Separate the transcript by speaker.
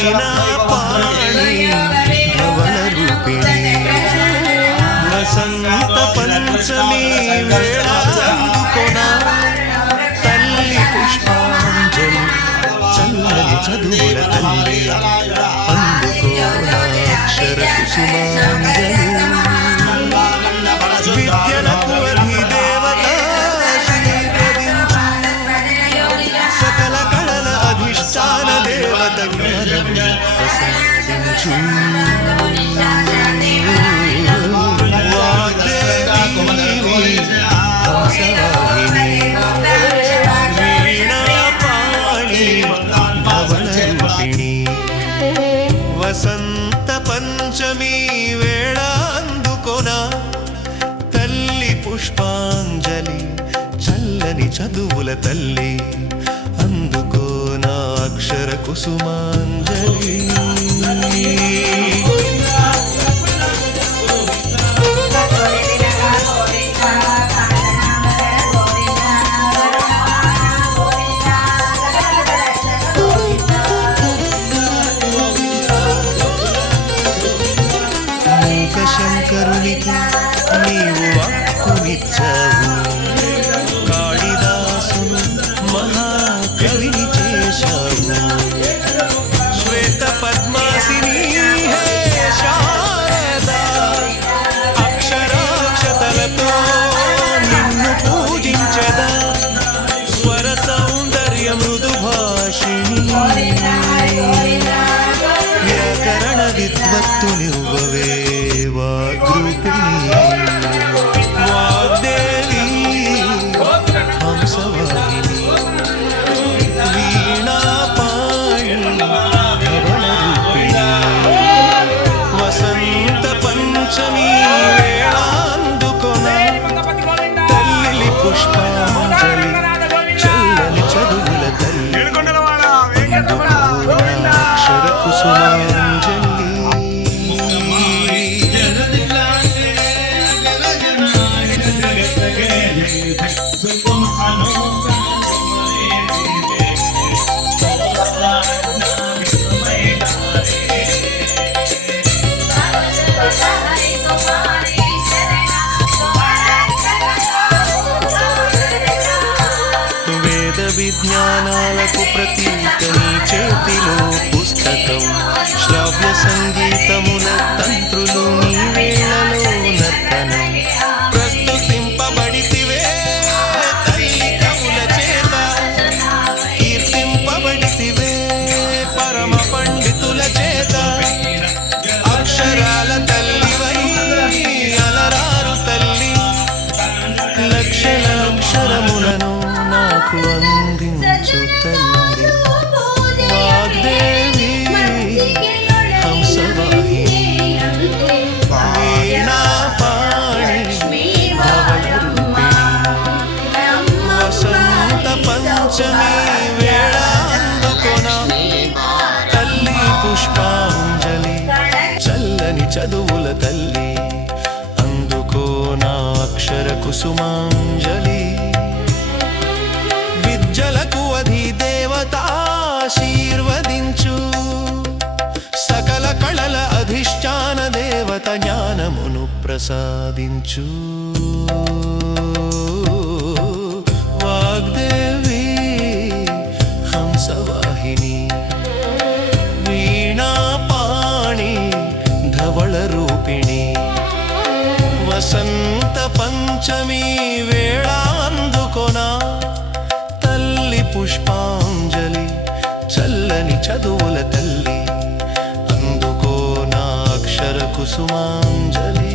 Speaker 1: వీణాపాణి ధవళ రూపిణి వసంత పంచమి వేళ అందుకొన తల్లి పుష్పాంజలి చల్లని చదువుల తల్లి అందుకో అక్షర కుసుమాంజలి విద్యలకు అధిదేవత శ్రీవరించు సకల కళల అధిష్టాన దేవత జ్ఞానం ప్రసాదించు వసంత పంచమి వేళ అందుకొన తల్లి పుష్పాంజలి చల్లని చదువుల తల్లి అక్షర కుసుమాంజలి. మూక శంకరునికి నీవు వాక్కునిచ్చావు. కాళిదాసును మహాకవిని విద్వత్తు నివ్వవే వాగ్రూపిణి. వాగ్దేవి హంసవాహిని. వీణాపాణి ధవళ రూపిణి వసంత పంచమి వేళ అందుకొన తల్లి పుష్పాంజలి చల్లని చదువుల తల్లి. అక్షర mañana la cooperativa పుష్పాంజలి చల్లని చదువుల తల్లి. అందుకో నా అక్షర కుసుమాంజలి. విద్యలకు అధి దేవతాశీర్వదించు సకల కళల అధిష్టాన దేవత జ్ఞానమును ప్రసాదించు. పుష్పాంజలి చల్లని చదువుల తల్లి అందుకో నా అక్షర కుసుమాంజలి.